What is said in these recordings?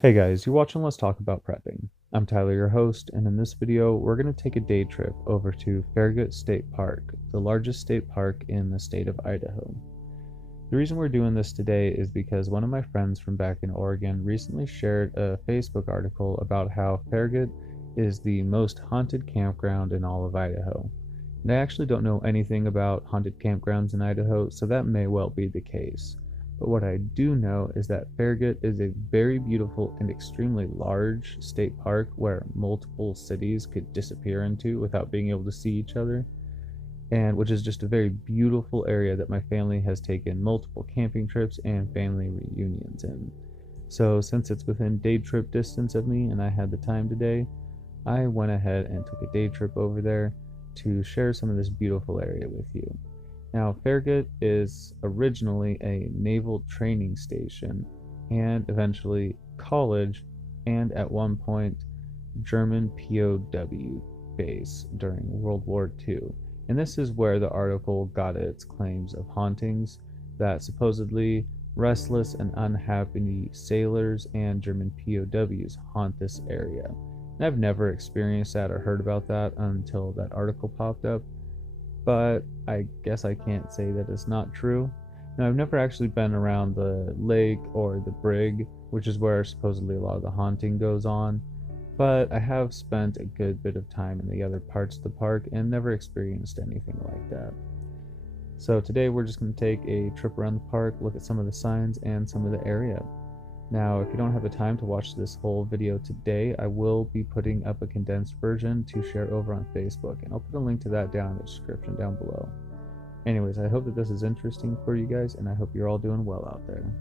Hey guys, you're watching Let's Talk About Prepping. I'm Tyler, your host, and in this video, we're going to take a day trip over to Farragut State Park, the largest state park in the state of Idaho. The reason we're doing this today is because one of my friends from back in Oregon recently shared a Facebook article about how Farragut is the most haunted campground in all of Idaho. And I actually don't know anything about haunted campgrounds in Idaho, so that may well be the case. But what I do know is that Farragut is a very beautiful and extremely large state park where multiple cities could disappear into without being able to see each other, and which is just a very beautiful area that my family has taken multiple camping trips and family reunions in. So, since it's within day trip distance of me and I had the time today, I went ahead and took a day trip over there to share some of this beautiful area with you. Now, Farragut is originally a naval training station and eventually college, and at one point German POW base during World War II. And this is where the article got its claims of hauntings, that supposedly restless and unhappy sailors and German POWs haunt this area. And I've never experienced that or heard about that until that article popped up, but I guess I can't say that it's not true. Now, I've never actually been around the lake or the brig, which is where supposedly a lot of the haunting goes on, but I have spent a good bit of time in the other parts of the park and never experienced anything like that. So today we're just going to take a trip around the park, look at some of the signs and some of the area. Now, if you don't have the time to watch this whole video today, I will be putting up a condensed version to share over on Facebook, and I'll put a link to that down in the description down below. Anyways, I hope that this is interesting for you guys, and I hope you're all doing well out there.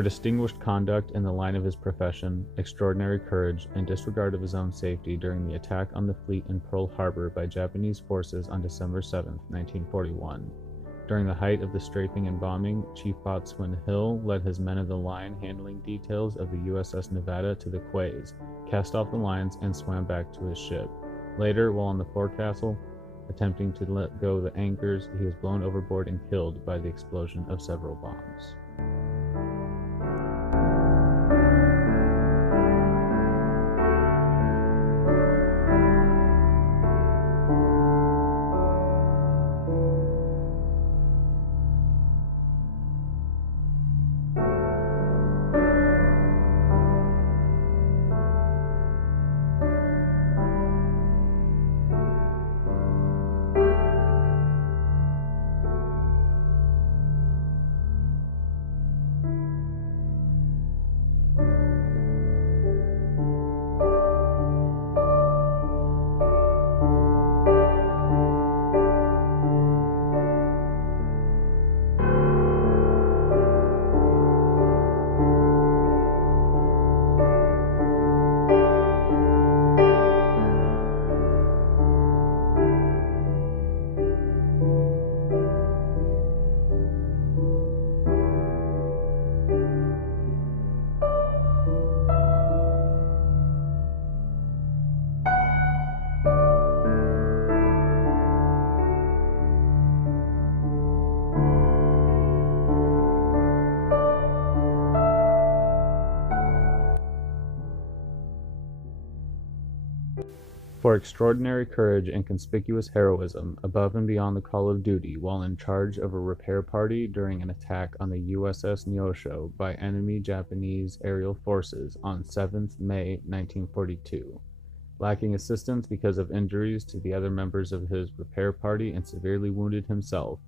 For distinguished conduct in the line of his profession, extraordinary courage, and disregard of his own safety during the attack on the fleet in Pearl Harbor by Japanese forces on December 7, 1941. During the height of the strafing and bombing, Chief Boatswain Hill led his men of the line handling details of the USS Nevada to the quays, cast off the lines, and swam back to his ship. Later, while on the forecastle, attempting to let go the anchors, he was blown overboard and killed by the explosion of several bombs. For extraordinary courage and conspicuous heroism above and beyond the call of duty while in charge of a repair party during an attack on the USS Neosho by enemy Japanese aerial forces on 7th May 1942. Lacking assistance because of injuries to the other members of his repair party and severely wounded himself,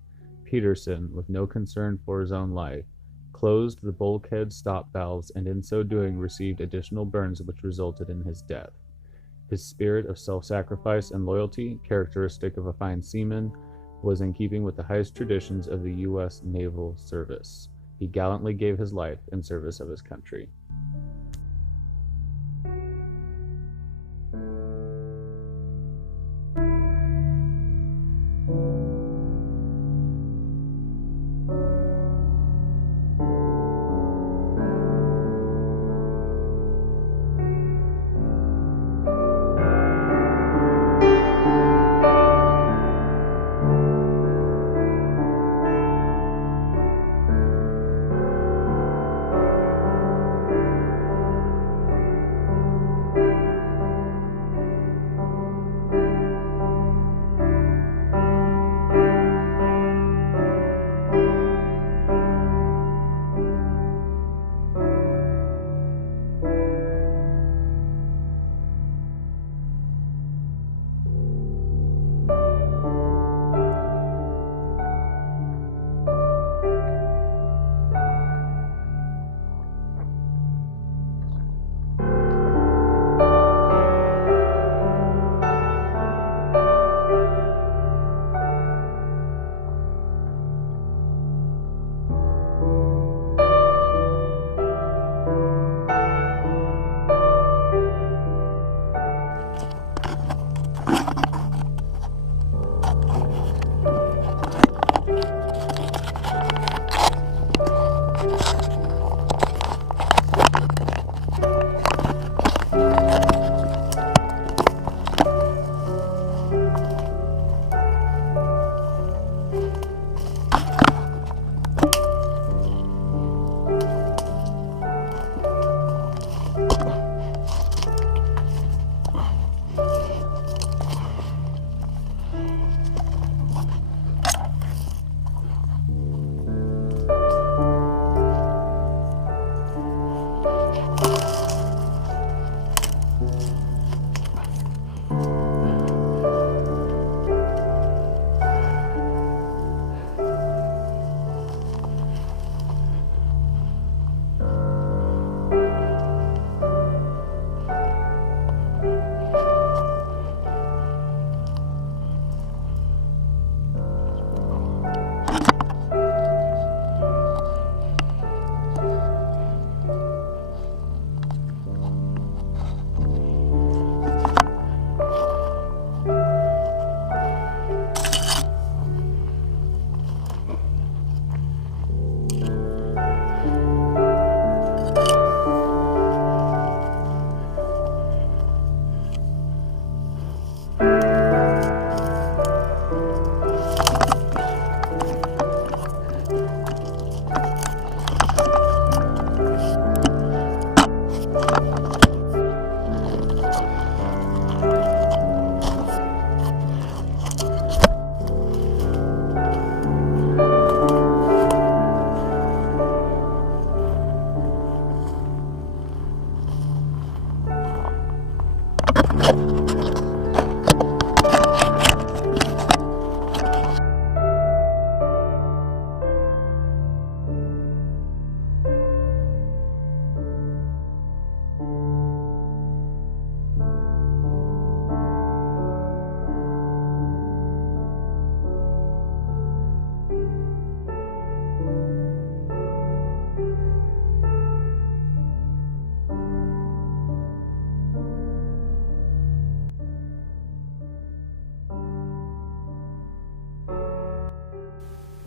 Peterson, with no concern for his own life, closed the bulkhead stop valves and in so doing received additional burns which resulted in his death. His spirit of self-sacrifice and loyalty, characteristic of a fine seaman, was in keeping with the highest traditions of the U.S. Naval Service. He gallantly gave his life in service of his country.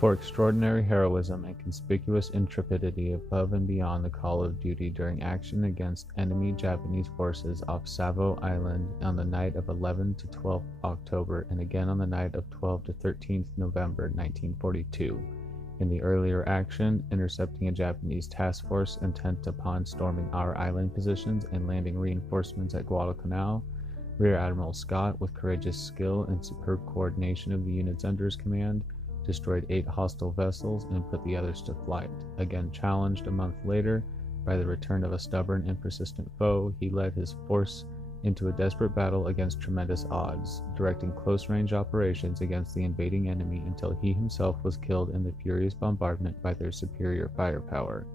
For extraordinary heroism and conspicuous intrepidity above and beyond the call of duty during action against enemy Japanese forces off Savo Island on the night of 11 to 12 October and again on the night of 12 to 13 November 1942. In the earlier action, intercepting a Japanese task force intent upon storming our island positions and landing reinforcements at Guadalcanal, Rear Admiral Scott, with courageous skill and superb coordination of the units under his command, destroyed 8 hostile vessels and put the others to flight. Again challenged a month later by the return of a stubborn and persistent foe, he led his force into a desperate battle against tremendous odds, directing close-range operations against the invading enemy until he himself was killed in the furious bombardment by their superior firepower.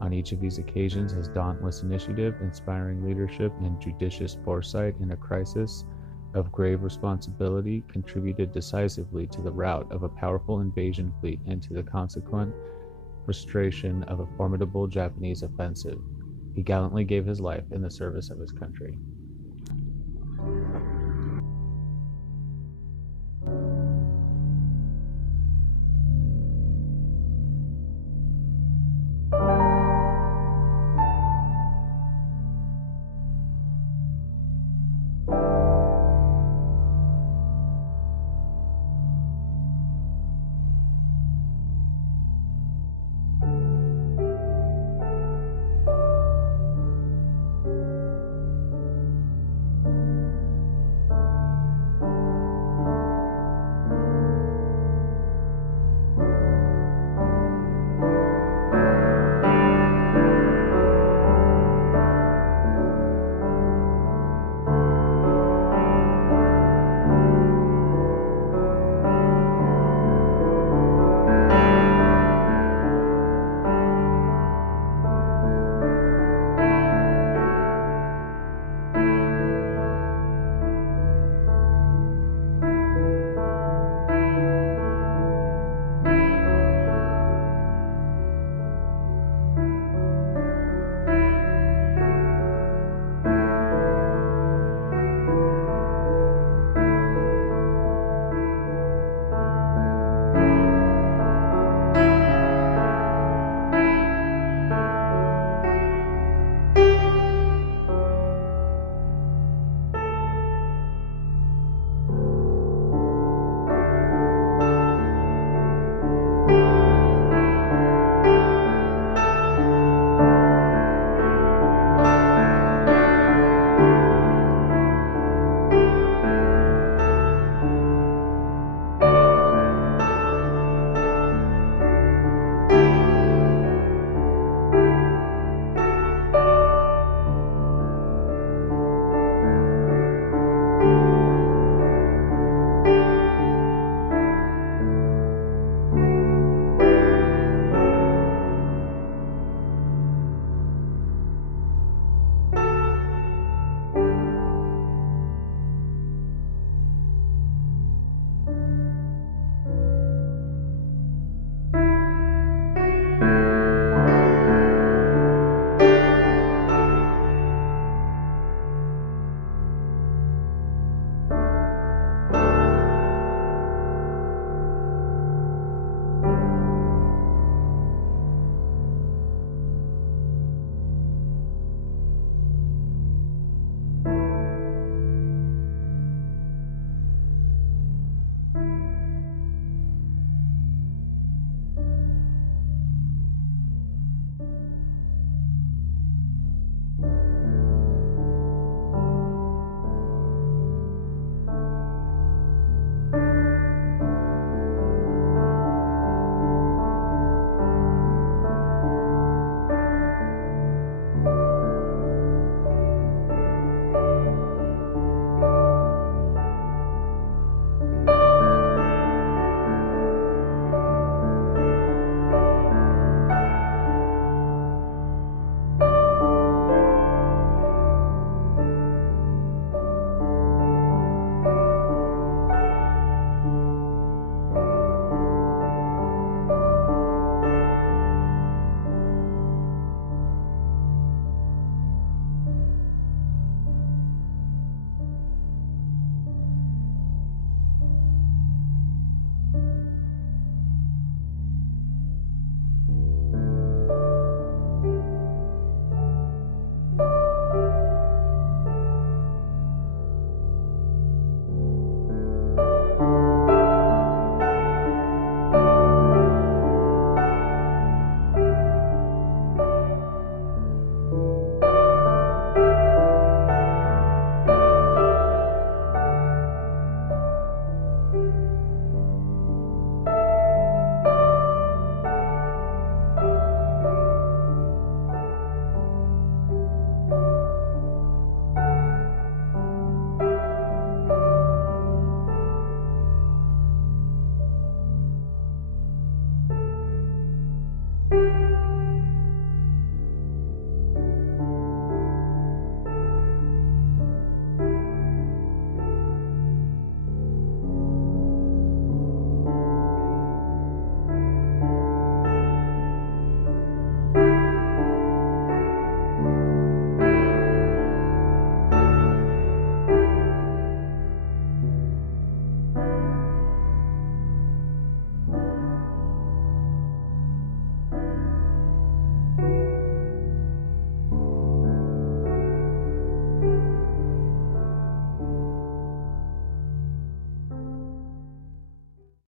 On each of these occasions, his dauntless initiative, inspiring leadership, and judicious foresight in a crisis of grave responsibility contributed decisively to the rout of a powerful invasion fleet and to the consequent frustration of a formidable Japanese offensive. He gallantly gave his life in the service of his country.